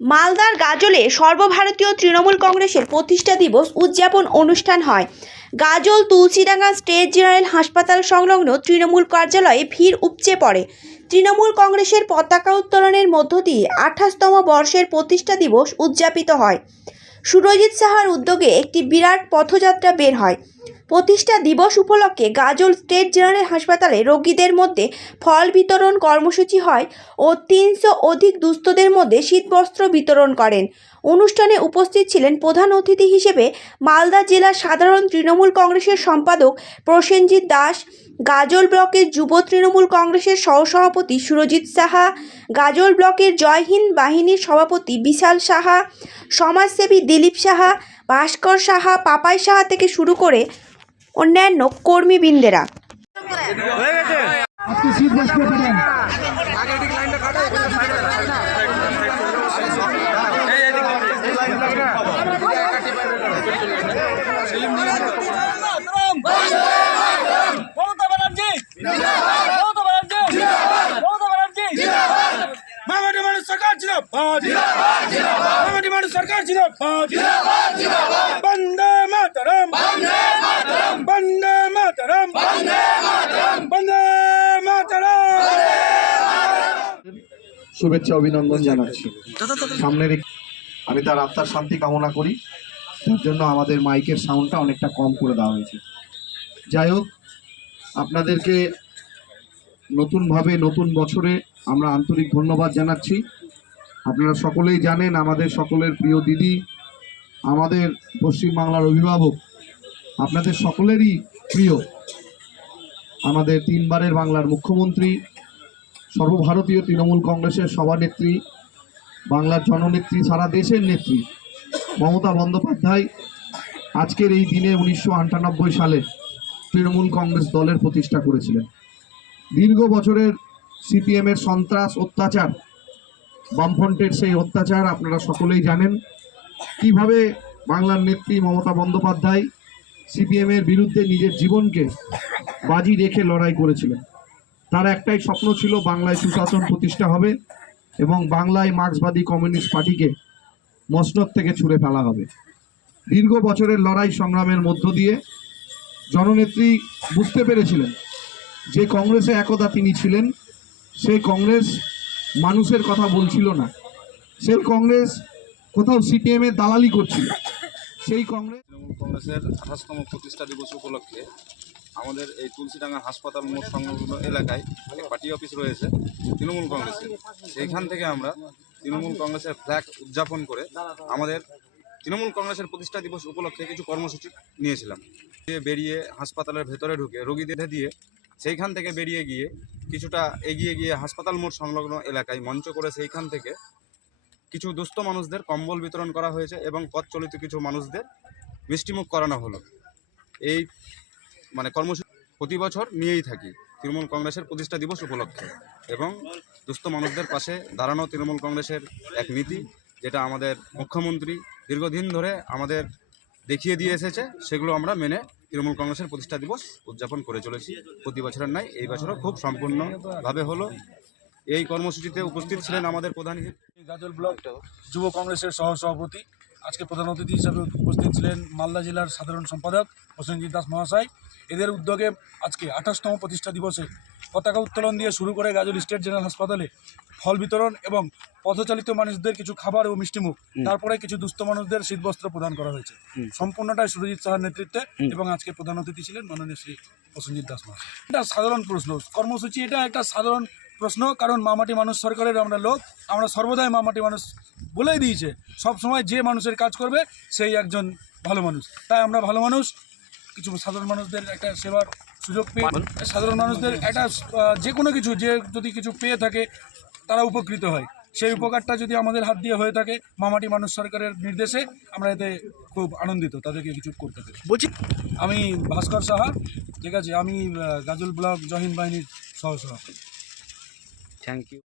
মালদার গাজলে সর্বভারতীয় তৃণমূল কংগ্রেসের প্রতিষ্ঠা দিবস উদযাপন অনুষ্ঠান হয়। গাজল তুলসীডাঙ্গা স্টেট জেনারেল হাসপাতাল সংলগ্ন তৃণমূল কার্যালয়ে ভিড় উপচে পড়ে। তৃণমূল কংগ্রেসের পতাকা উত্তোলনের মধ্য দিয়ে আঠাশতম বর্ষের প্রতিষ্ঠা দিবস উদযাপিত হয়। সুরজিৎ সাহার উদ্যোগে একটি বিরাট পথযাত্রা বের হয়। প্রতিষ্ঠা দিবস উপলক্ষে গাজল স্টেট জেনারেল হাসপাতালে রোগীদের মধ্যে ফল বিতরণ কর্মসূচি হয় ও তিনশো অধিক দুস্থদের মধ্যে শীতবস্ত্র বিতরণ করেন। অনুষ্ঠানে উপস্থিত ছিলেন প্রধান অতিথি হিসেবে মালদা জেলার সাধারণ তৃণমূল কংগ্রেসের সম্পাদক প্রসেনজিৎ দাস, গাজল ব্লকের যুব তৃণমূল কংগ্রেসের সহসভাপতি সুরজিৎ সাহা, গাজল ব্লকের জয় হিন্দ বাহিনীর সভাপতি বিশাল সাহা, সমাজসেবী দিলীপ সাহা, ভাস্কর সাহা, পাপাই সাহা থেকে শুরু করে অন্যান্য কর্মীবৃন্দেরা। আপনি শীত বস্ত্র পাবেন মমতা ব্যানার্জি মমতা ব্যানার্জি মমতা ব্যানার্জি মামাটি মানুষ সরকার ছিল মামাটি মানুষ সরকার ছিল বন্দে মাতরম বন্দে মাতরম বন্দে মাতরম শুভেচ্ছা অভিনন্দন জানাচ্ছি। সামনের আমি তার আত্মার শান্তি কামনা করি। তার জন্য আমাদের মাইকের সাউন্ডটা অনেকটা কম করে দেওয়া হয়েছে। যাই হোক আপনাদেরকে নতুনভাবে নতুন বছরে আমরা আন্তরিক ধন্যবাদ জানাচ্ছি। আপনারা সকলেই জানেন আমাদের সকলের প্রিয় দিদি আমাদের পশ্চিমবাংলার অভিভাবক আপনাদের সকলেরই প্রিয় আমাদের তিনবারের বাংলার মুখ্যমন্ত্রী সর্বভারতীয় তৃণমূল কংগ্রেসের সভানেত্রী, বাংলার জননেত্রী, সারা দেশের নেত্রী মমতা বন্দ্যোপাধ্যায় আজকের এই দিনে উনিশশো আটানব্বই সালে তৃণমূল কংগ্রেস দলের প্রতিষ্ঠা করেছিলেন। দীর্ঘ বছরের সিপিএমের সন্ত্রাস অত্যাচার, বামফ্রন্টের সেই অত্যাচার আপনারা সকলেই জানেন। কীভাবে বাংলার নেত্রী মমতা বন্দ্যোপাধ্যায় সিপিএমের বিরুদ্ধে নিজের জীবনকে বাজি রেখে লড়াই করেছিলেন। তার একটাই স্বপ্ন ছিল বাংলায় সুশাসন প্রতিষ্ঠা হবে এবং বাংলায় মার্ক্সবাদী কমিউনিস্ট পার্টিকে মসনদ থেকে ছুঁড়ে ফেলা হবে। দীর্ঘ বছরের লড়াই সংগ্রামের মধ্য দিয়ে জননেত্রী বুঝতে পেরেছিলেন যে কংগ্রেসে একদা তিনি ছিলেন সেই কংগ্রেস মানুষের কথা বলছিল না। সেই কংগ্রেস কোথাও সিপিএমের দালালি করছিল। সেই কংগ্রেস কংগ্রেসের আঠাশতম প্রতিষ্ঠা দিবস উপলক্ষে আমাদের এই তুলসীডাঙ্গা হাসপাতাল মোড় সংলগ্ন এলাকায় পার্টি অফিস রয়েছে, তৃণমূল কংগ্রেসের। সেইখান থেকে আমরা তৃণমূল কংগ্রেসের ফ্ল্যাগ উদযাপন করে আমাদের তৃণমূল কংগ্রেসের প্রতিষ্ঠা দিবস উপলক্ষে কিছু কর্মসূচি নিয়েছিলাম। দিয়ে বেরিয়ে হাসপাতালের ভেতরে ঢুকে রোগীদের দিয়ে সেইখান থেকে বেরিয়ে গিয়ে কিছুটা এগিয়ে গিয়ে হাসপাতাল মোড় সংলগ্ন এলাকায় মঞ্চ করে সেইখান থেকে কিছু দুস্থ মানুষদের কম্বল বিতরণ করা হয়েছে এবং পথ চলিত কিছু মানুষদের মিষ্টিমুখ করানো হলো। এই মানে কর্মসূচি প্রতি বছর নিয়েই থাকি। তৃণমূল কংগ্রেসের প্রতিষ্ঠা দিবস উপলক্ষে। এবং দুস্থ মানুষদের পাশে দাঁড়ানো তৃণমূল কংগ্রেসের এক নীতি, যেটা আমাদের মুখ্যমন্ত্রী দীর্ঘদিন ধরে আমাদের দেখিয়ে দিয়ে এসেছে, সেগুলো আমরা মেনে তৃণমূল কংগ্রেসের প্রতিষ্ঠা দিবস উদযাপন করে চলেছি। প্রতি বছরের নাই এই বছরও খুব সম্পূর্ণভাবে হলো। এই কর্মসূচিতে উপস্থিত ছিলেন আমাদের প্রধান গাজল ব্লক যুব কংগ্রেসের সহ সভাপতি আজকে প্রধান অতিথি হিসাবে উপস্থিত ছিলেন মালদা জেলার সাধারণ সম্পাদক প্রসেনজিৎ দাস মহাশয়। এদের উদ্যোগে আজকে আঠাশতম প্রতিষ্ঠা দিবসে পতাকা উত্তোলন দিয়ে শুরু করে গাজল স্টেট জেনারেল হাসপাতালে ফল বিতরণ এবং পথচালিত মানুষদের কিছু খাবার ও মিষ্টিমুখ তারপরে কিছু দুস্থ মানুষদের শীতবস্ত্র প্রদান করা হয়েছে। সম্পূর্ণটাই সুরজিৎ সাহার নেতৃত্বে এবং আজকে প্রধান অতিথি ছিলেন মাননীয় শ্রী প্রসেনজিৎ দাস মহাশয়। এটা সাধারণ প্রশ্ন কর্মসূচি এটা একটা সাধারণ প্রশ্ন কারণ মামাটি মানুষ সরকারের আমরা লোক আমরা সর্বদাই মামাটি মানুষ বলেই দিয়েছে সব সময় যে মানুষের কাজ করবে সেই একজন ভালো মানুষ। তাই আমরা ভালো মানুষ কিছু সাধারণ মানুষদের একটা সেবার সুযোগ পেয়ে সাধারণ মানুষদের একটা যে কোনো কিছু যে যদি কিছু পেয়ে থাকে তারা উপকৃত হয়। সেই উপকারটা যদি আমাদের হাত দিয়ে হয়ে থাকে মামাটি মানুষ সরকারের নির্দেশে আমরা এতে খুব আনন্দিত তাদেরকে কিছু করতে পেরে। বলছি। আমি ভাস্কর সাহা ঠিক আছে আমি গাজল ব্লক জহিন বাহিনীর সহ সভাপতি থ্যাংক ইউ